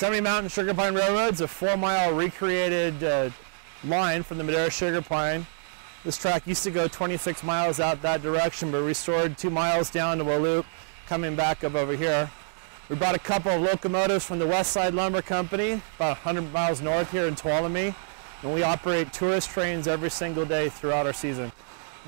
Yosemite Mountain Sugar Pine Railroad is a 4-mile recreated line from the Madera Sugar Pine. This track used to go 26 miles out that direction, but restored 2 miles down to a loop coming back up over here. We brought a couple of locomotives from the West Side Lumber Company, about 100 miles north here in Tuolumne, and we operate tourist trains every single day throughout our season.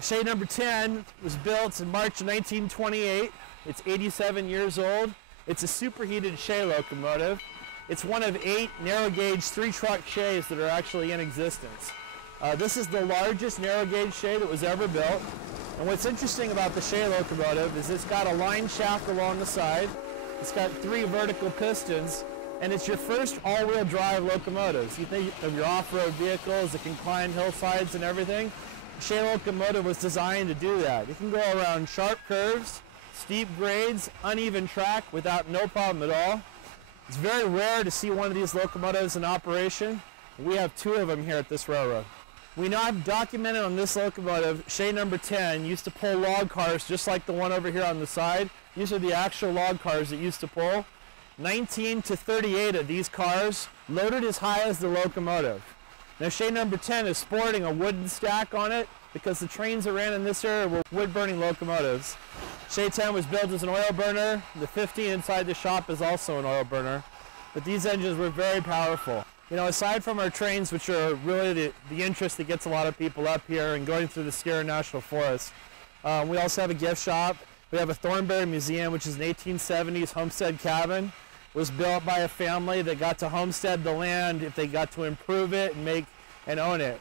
Shay number 10 was built in March of 1928. It's 87 years old. It's a superheated Shay locomotive. It's one of 8 narrow gauge 3-truck Shays that are actually in existence. This is the largest narrow gauge Shay that was ever built. And what's interesting about the Shay locomotive is it's got a line shaft along the side. It's got 3 vertical pistons, and it's your first all-wheel drive locomotives. You think of your off-road vehicles that can climb hillsides and everything. The Shay locomotive was designed to do that. It can go around sharp curves, steep grades, uneven track without no problem at all. It's very rare to see one of these locomotives in operation. We have 2 of them here at this railroad. We now have documented on this locomotive, Shay number 10 used to pull log cars just like the one over here on the side. These are the actual log cars it used to pull. 19 to 38 of these cars loaded as high as the locomotive. Now Shay number 10 is sporting a wooden stack on it because the trains that ran in this area were wood-burning locomotives. Shay 10 was built as an oil burner. The 50 inside the shop is also an oil burner. But these engines were very powerful. You know, aside from our trains, which are really the interest that gets a lot of people up here and going through the Sierra National Forest, we also have a gift shop. We have a Thornberry Museum, which is an 1870s homestead cabin. It was built by a family that got to homestead the land if they got to improve it and make and own it.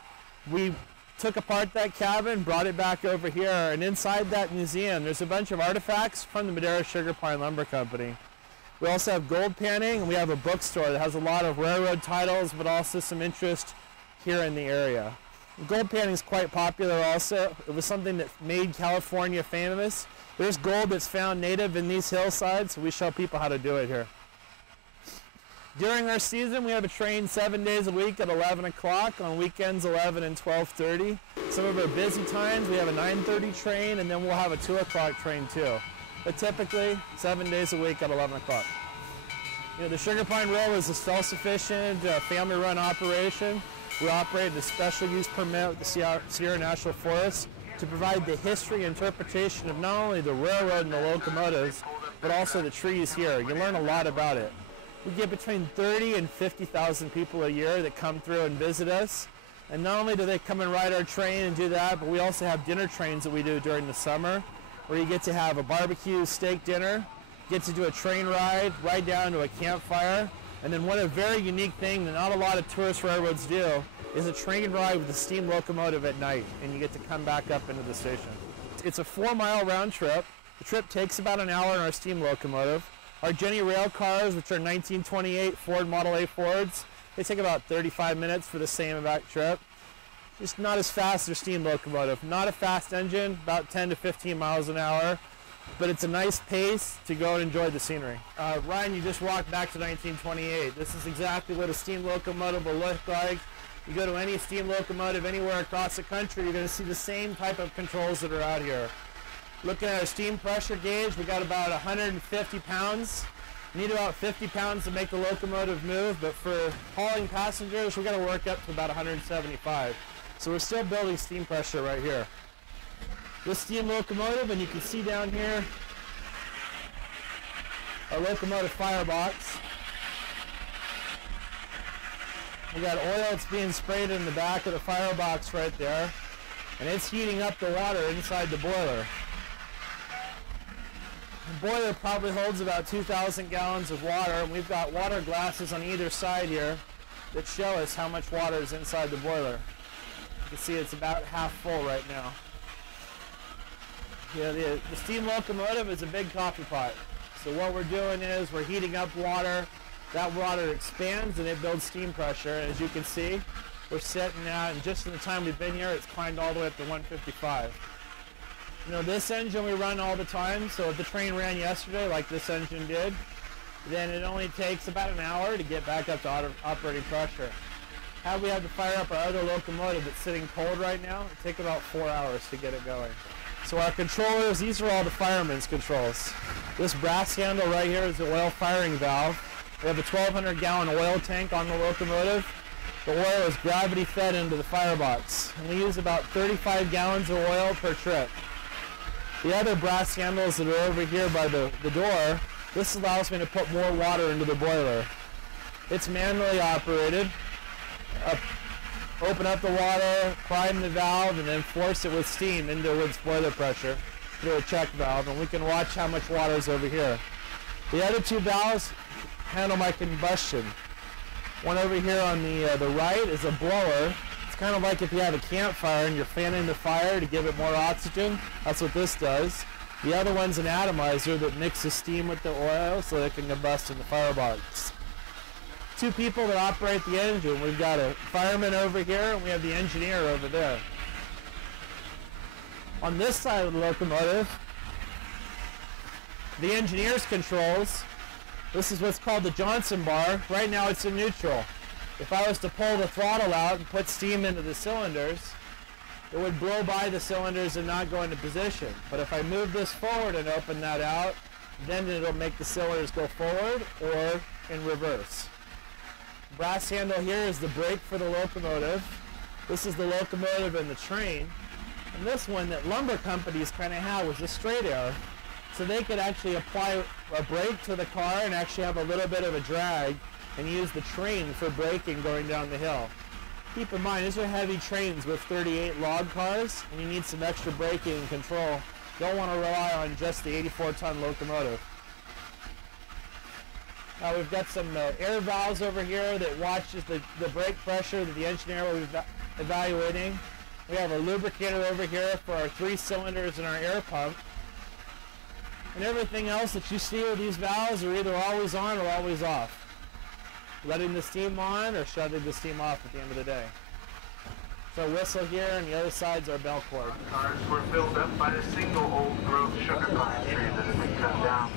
We took apart that cabin, brought it back over here, and inside that museum there's a bunch of artifacts from the Madera Sugar Pine Lumber Company. We also have gold panning, and we have a bookstore that has a lot of railroad titles, but also some interest here in the area. Gold panning is quite popular also. It was something that made California famous. There's gold that's found native in these hillsides, so we show people how to do it here. During our season, we have a train 7 days a week at 11 o'clock, on weekends 11 and 12:30. Some of our busy times, we have a 9:30 train, and then we'll have a 2 o'clock train too. But typically, 7 days a week at 11 o'clock. You know, the Sugar Pine Rail is a self-sufficient, family-run operation. We operate a special use permit with the Sierra National Forest to provide the history and interpretation of not only the railroad and the locomotives, but also the trees here. You learn a lot about it. We get between 30 and 50,000 people a year that come through and visit us. And not only do they come and ride our train and do that, but we also have dinner trains that we do during the summer, where you get to have a barbecue steak dinner, get to do a train ride, ride down to a campfire, and then one very unique thing that not a lot of tourist railroads do is a train ride with a steam locomotive at night, and you get to come back up into the station. It's a 4-mile round trip. The trip takes about an hour in our steam locomotive. Our Jenny rail cars, which are 1928 Ford Model A Fords, they take about 35 minutes for the same exact trip. Just not as fast as a steam locomotive. Not a fast engine, about 10 to 15 miles an hour, but it's a nice pace to go and enjoy the scenery. Ryan, you just walked back to 1928. This is exactly what a steam locomotive will look like. You go to any steam locomotive anywhere across the country, you're going to see the same type of controls that are out here. Looking at our steam pressure gauge, we got about 150 pounds. We need about 50 pounds to make the locomotive move, but for hauling passengers, we're going to work up to about 175. So we're still building steam pressure right here. This steam locomotive, and you can see down here our locomotive firebox. We got oil that's being sprayed in the back of the firebox right there, and it's heating up the water inside the boiler. The boiler probably holds about 2,000 gallons of water, and we've got water glasses on either side here that show us how much water is inside the boiler. You can see it's about half full right now. Yeah, the steam locomotive is a big coffee pot. So what we're doing is we're heating up water. That water expands and it builds steam pressure. And as you can see, we're sitting at, and just in the time we've been here, it's climbed all the way up to 155. You know, this engine we run all the time, so if the train ran yesterday like this engine did, then it only takes about an hour to get back up to operating pressure. Had we had to fire up our other locomotive that's sitting cold right now, it'd take about 4 hours to get it going. So our controllers, these are all the Fireman's controls. This brass handle right here is the oil firing valve. We have a 1,200 gallon oil tank on the locomotive. The oil is gravity fed into the firebox, and we use about 35 gallons of oil per trip. The other brass handles that are over here by the door, this allows me to put more water into the boiler. It's manually operated. Open up the water, prime the valve, and then force it with steam into its boiler pressure through a check valve, and we can watch how much water is over here. The other two valves handle my combustion. One over here on the right is a blower. It's kind of like if you have a campfire and you're fanning the fire to give it more oxygen. That's what this does. The other one's an atomizer that mixes steam with the oil so it can combust in the firebox. Two people that operate the engine. We've got a fireman over here and we have the engineer over there. On this side of the locomotive, the engineer's controls. This is what's called the Johnson bar. Right now it's in neutral. If I was to pull the throttle out and put steam into the cylinders, it would blow by the cylinders and not go into position. But if I move this forward and open that out, then it'll make the cylinders go forward or in reverse. Brass handle here is the brake for the locomotive. This is the locomotive and the train. And this one that lumber companies kind of have was a straight air. So they could actually apply a brake to the car and actually have a little bit of a drag and use the train for braking going down the hill. Keep in mind, these are heavy trains with 38 log cars, and you need some extra braking and control. Don't want to rely on just the 84-ton locomotive. Now we've got some air valves over here that watches the brake pressure that the engineer will be evaluating. We have a lubricator over here for our 3 cylinders and our air pump. And everything else that you see with these valves are either always on or always off. Letting the steam on or shutting the steam off at the end of the day. So whistle here, and the other side's our bell cord. Cars were filled up by the single old growth sugar pine tree that had been cut down.